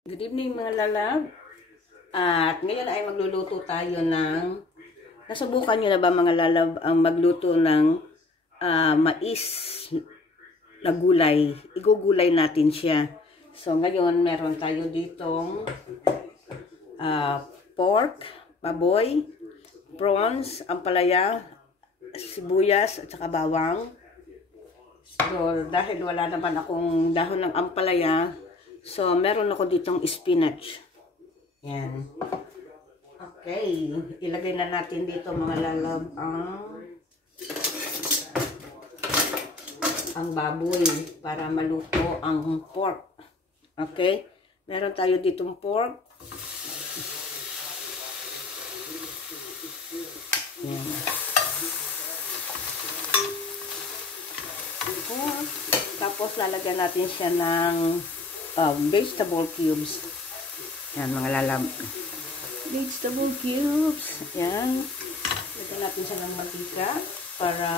Good evening mga lalab. At ngayon ay magluluto tayo ng, nasubukan nyo na ba mga lalab ang magluto ng mais na gulay? Igugulay natin siya. So ngayon meron tayo ditong pork, baboy, prawns, ampalaya, sibuyas at saka bawang. So dahil wala naman akong dahon ng ampalaya, so meron ako ditong spinach. Yan. Okay. Ilagay na natin dito mga lalab ang baboy para maluto ang pork. Okay. Meron tayo ditong pork. Yan. Pork. Tapos lalagyan natin siya ng vegetable cubes. Yan mga lalab. Vegetable cubes. Yan. Lagyan natin siya ng mantika para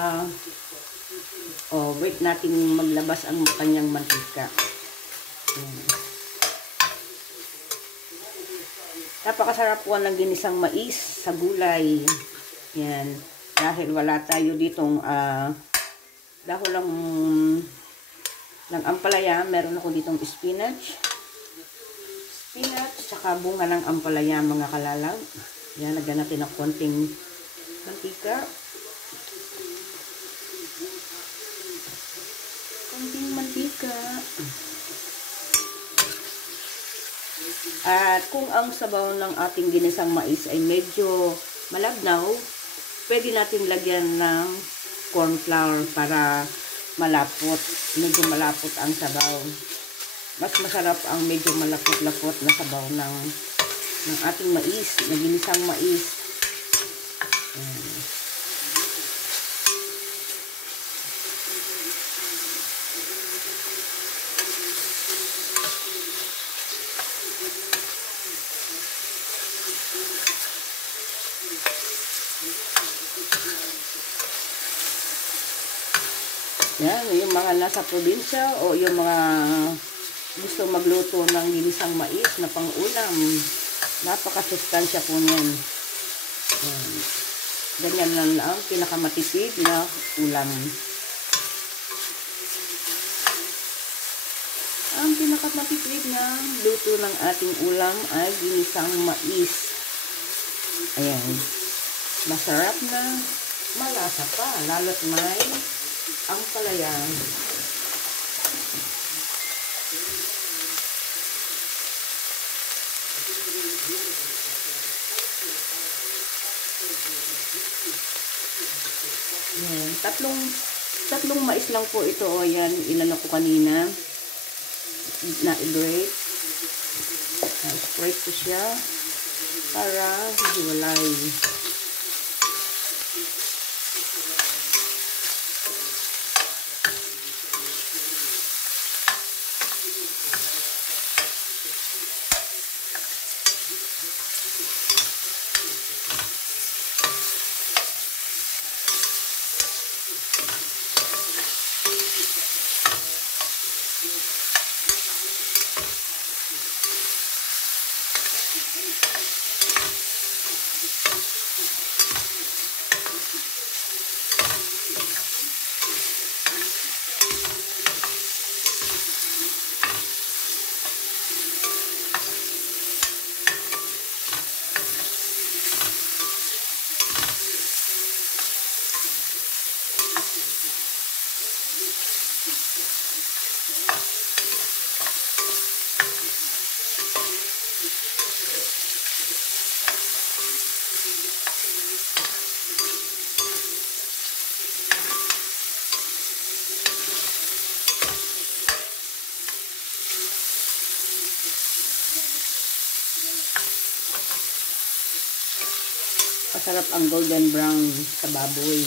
wait natin maglabas ang kanyang mantika. Yan. Napakasarap po ng ginisang mais sa gulay. Yan. Dahil wala tayo ditong dahon lang ng ampalaya, meron ako ditong spinach, saka bunga ng ampalaya mga kalalang. Yan, lagyan natin ng konting mantika. At kung ang sabaw ng ating ginisang mais ay medyo malabnaw, pwede natin lagyan ng corn flour para malapot. Medyo malapot ang sabaw. Mas masarap ang medyo malapot-lapot na sabaw ng ating mais, na ginisang mais. Yan, yung mga nasa probinsya o yung mga gusto magluto ng ginisang mais na pang-ulam, napakasustansya po niyan. Ganyan lang ang pinakamatipid na ulam. Ang pinakamatipid na luto ng ating ulam ay ginisang mais. Ayan. Masarap na, malasa pa, lalo't may ampalaya. Yan. Tatlong mais lang po ito. O yan, inano ko kanina. Na-grate. Na-spray ko siya para hiwalay. Masarap ang golden brown sa baboy.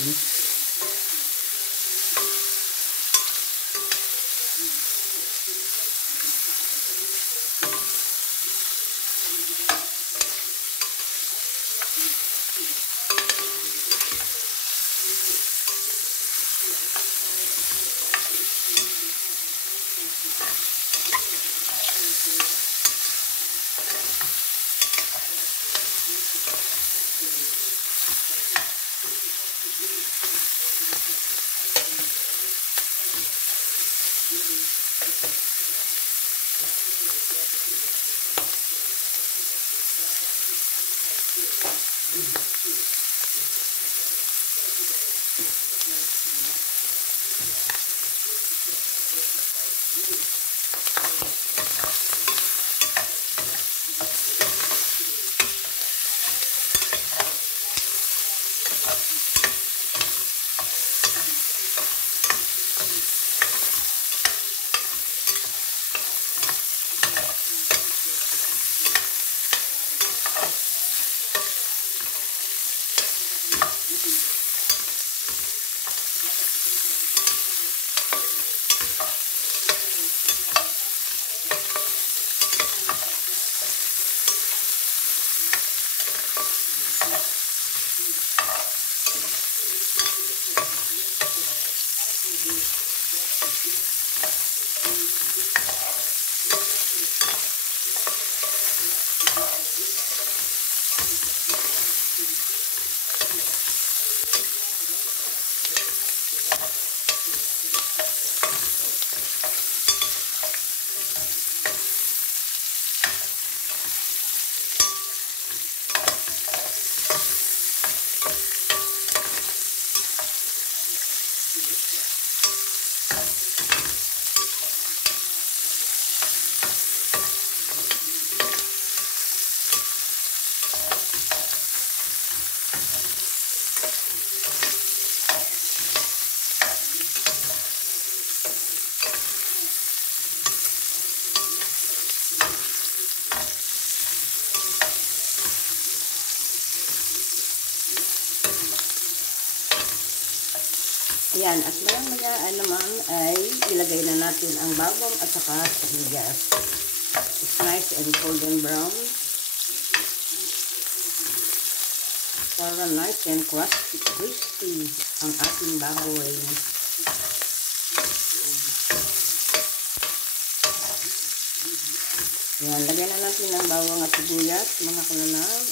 Ayan, at maya-maya naman ay ilagay na natin ang bawang at saka sibuyas. It's nice and golden brown. Para nice and crispy ang ating baboy. Ayan, lagyan na natin ang bawang at sibuyas, mga kalalab.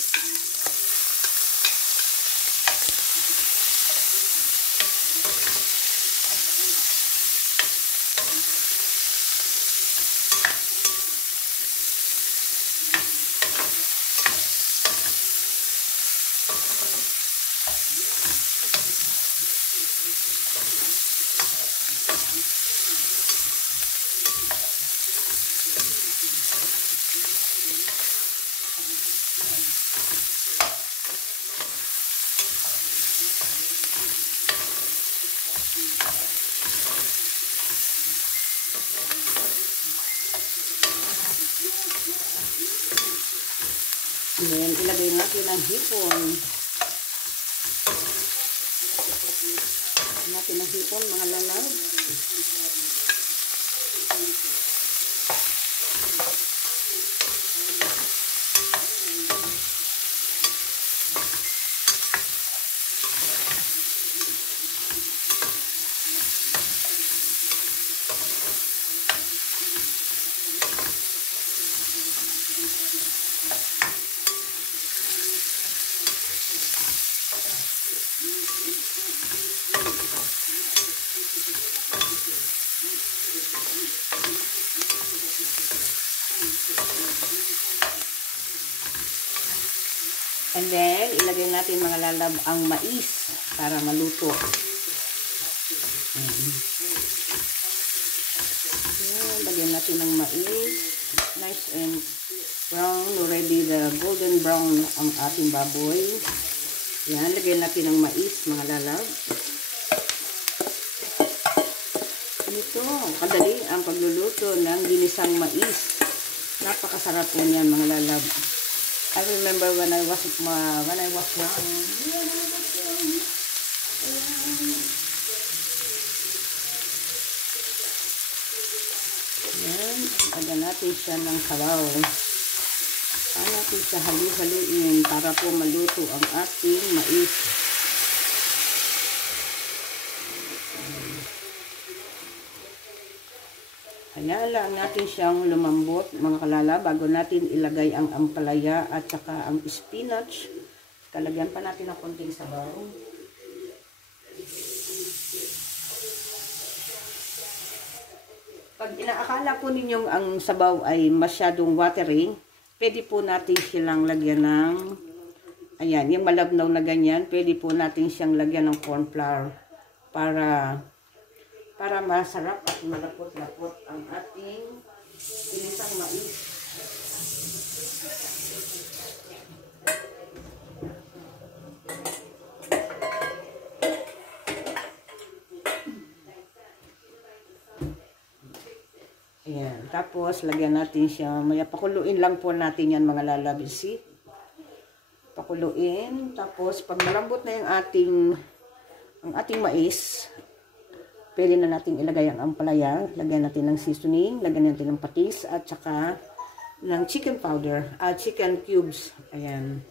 Then, ilagay natin ang hipon. Natin ang hipon, mga lalab. And then, ilagay natin mga lalab ang mais para maluto. Lagyan natin ng mais. Nice and brown. Already the golden brown ang ating baboy. Yan, lagyan natin ng mais mga lalab. Ito, kadali ang pagluluto ng ginisang mais. Napakasarap po niyan mga lalab. I remember when I was young. Yan, lagyan natin siya ng sabaw. Saan natin siya halu-haluin para po maluto ang ating mais. Hayaan lang natin siyang lumambot mga kalala bago natin ilagay ang ampalaya at saka ang spinach. Talagyan pa natin ng konting sabaw. Pag inaakala po ninyong ang sabaw ay masyadong watery, pwede po natin silang lagyan ng, ayan, yung malabnaw na ganyan, pwede po natin siyang lagyan ng corn flour para masarap at malapot-lapot ang ating ginisang mais. Ayan, tapos lagyan natin siya, maya pakuluin lang po natin yan mga lalabisi. Pakuluin, tapos pag malambot na yung ating mais, pwede na natin ilagay ang ampalaya, lagyan natin ng seasoning, lagyan natin ng patis, at saka ng chicken powder, chicken cubes. Ayan.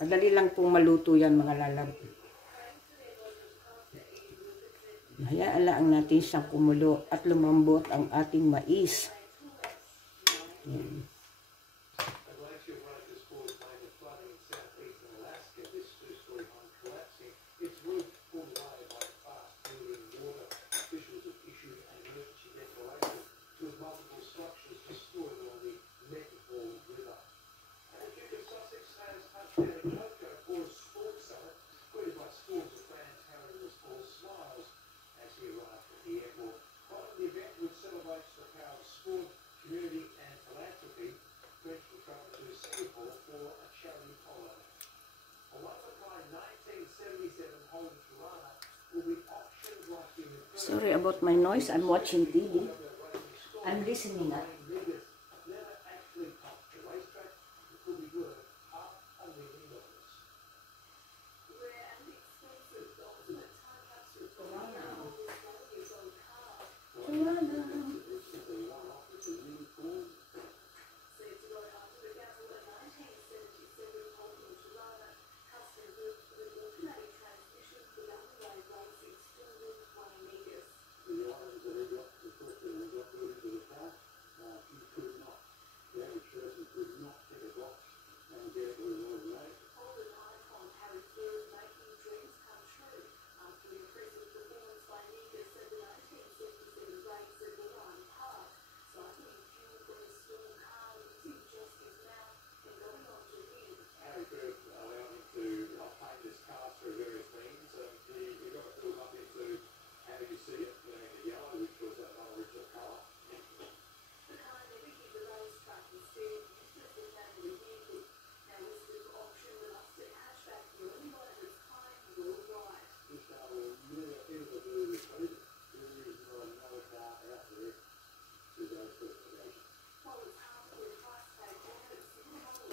Madali lang pong maluto yan mga lalab. Hayaan lang natin siyang kumulo at lumambot ang ating mais. Ayan. Sorry about my noise. I'm watching TV. I'm listening up.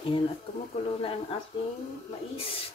Ayan, at kumukulo na ang ating mais.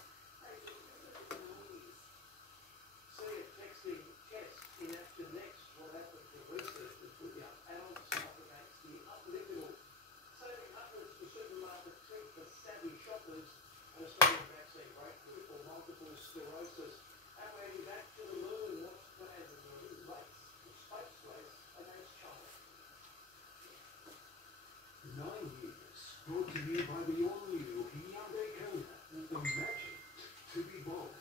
Brought to you by the all-new Hyundai Kona, the magic to be bold.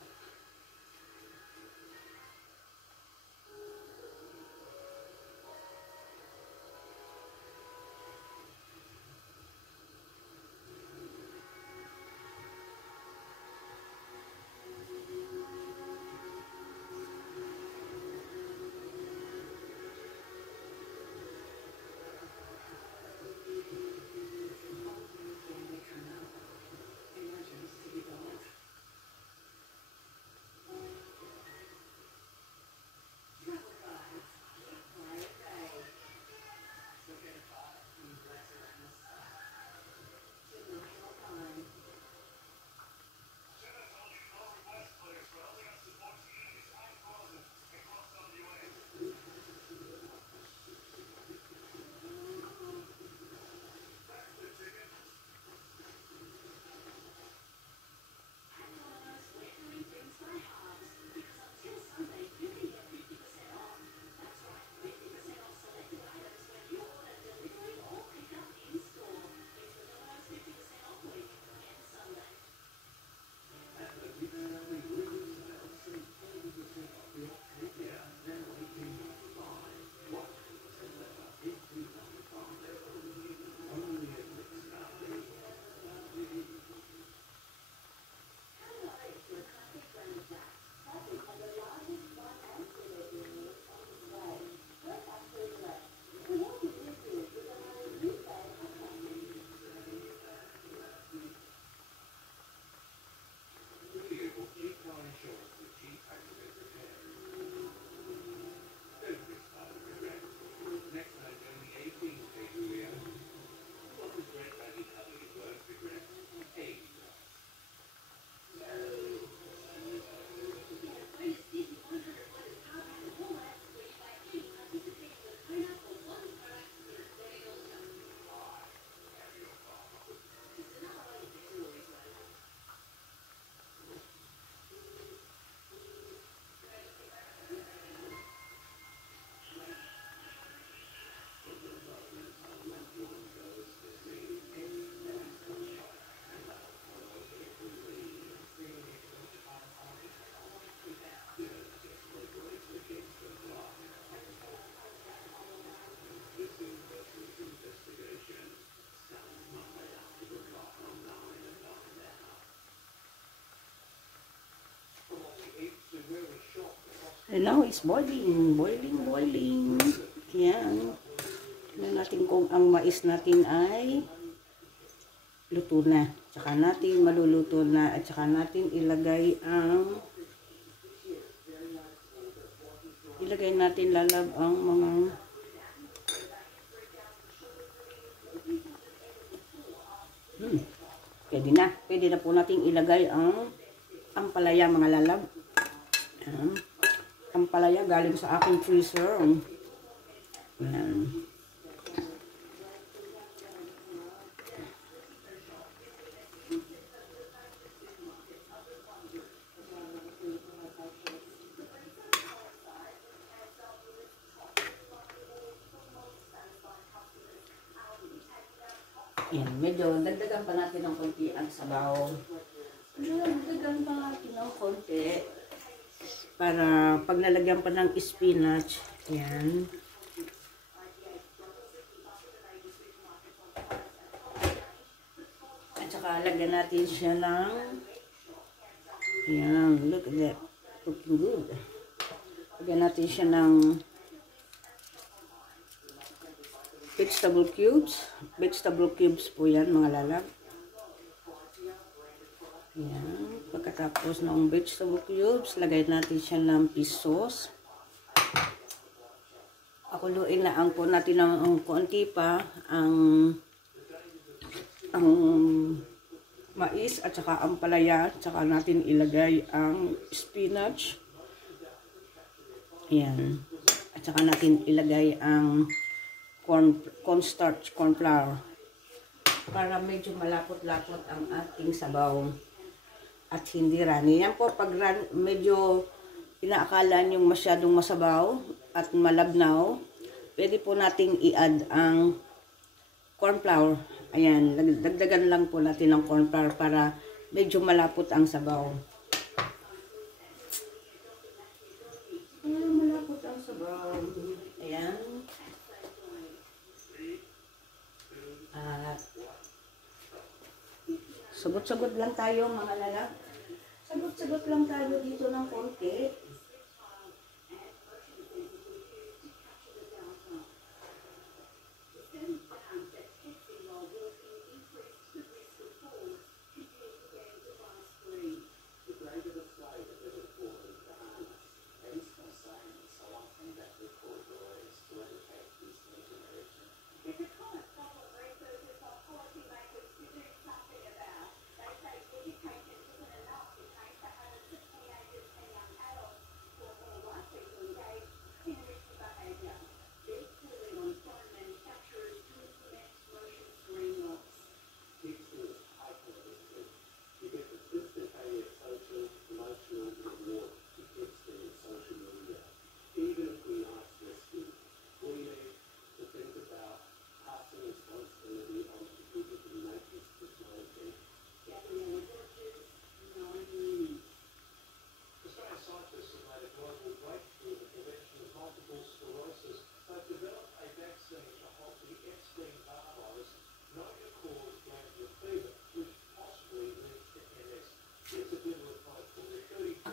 And now it's boiling, boiling, boiling. Yan. Tignan natin kung ang mais natin ay luto na. Tsaka natin maluluto na at tsaka natin ilagay natin lalab ang mga Pwede na po natin ilagay ang ampalaya mga lalab. Ampalaya galing sa aking freezer. Yan. Yan, medyo dagdagan pa natin ng konti ang sabaw. Dagdagan pa natin ng konti para pag nalagyan pa ng spinach, yan. At saka lagyan natin siya ng yan, look at that, looking good. Lagyan natin siya ng vegetable cubes po yan mga lalab. Yan. Pagkatapos ng vegetable cubes, lagay natin siya ng fish sauce. Akuluin na ang po natin ng konti pa ang mais at saka ampalaya. Tsaka natin ilagay ang spinach. Ayan. At saka natin ilagay ang cornstarch, corn flour. Para medyo malapot-lapot ang ating sabaw. At hindi runny. Yan po, pag medyo inaakala nyo masyadong masabaw at malabnaw, pwede po nating i-add ang corn flour. Ayan, dagdagan lang po natin ng corn flour para medyo malapot ang sabaw. Malapot ang sabaw. Ayan. At sagot-sagot lang tayo mga lalak. Sagot-sagot lang tayo dito ng konti.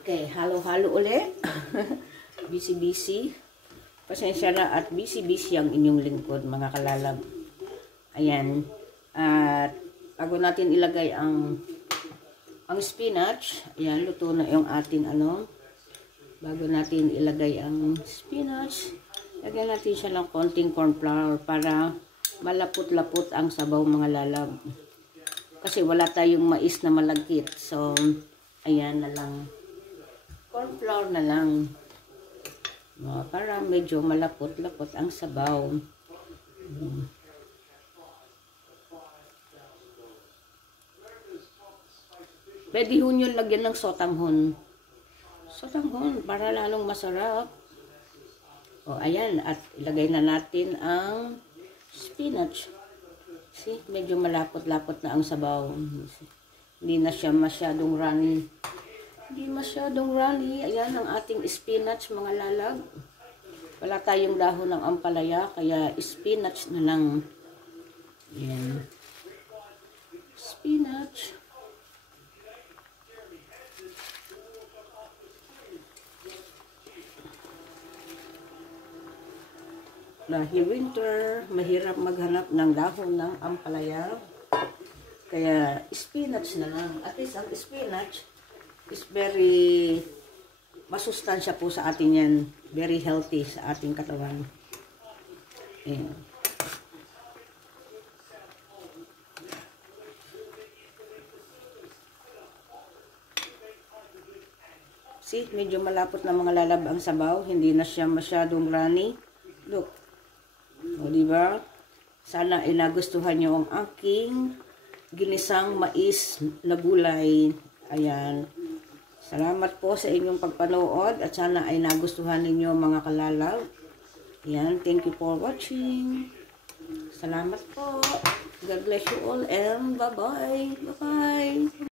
Okay, halo-halo ulit. Busy-busy. Pasensya na at busy-busy ang inyong lingkod, mga kalalab. Ayan. At bago natin ilagay ang spinach, ayan, luto na yung ating bago natin ilagay ang spinach, lagyan natin siya ng konting corn flour para malapot-lapot ang sabaw, mga lalab. Kasi wala tayong mais na malagkit. So, ayan na lang. Corn flour na lang. Para medyo malapot-lapot ang sabaw. Pwede ho nyo lagyan ng sotanghon. Sotanghon, para lalong masarap. O, ayan. At ilagay na natin ang spinach. See, medyo malapot-lapot na ang sabaw. Hindi na siya masyadong runny. Hindi masyadong runny. Ayan ang ating spinach, mga lalag. Wala tayong dahon ng ampalaya, kaya spinach na lang. Ayan. Spinach. Dahil winter, mahirap maghanap ng dahon ng ampalaya. Kaya spinach na lang. At least ang spinach is very masustansya po sa atin yan. Very healthy sa ating katawan. Ayan. See, medyo malapot na, mga lalab, ang sabaw. Hindi na siya masyadong runny. Look. O, diba? Sana ay nagustuhan nyo ang aking ginisang mais na gulay. Ayan. Salamat po sa inyong pagpanood at sana ay nagustuhan ninyo, mga kalalaw. Ayan. Thank you for watching. Salamat po. God bless you all and bye-bye. Bye-bye.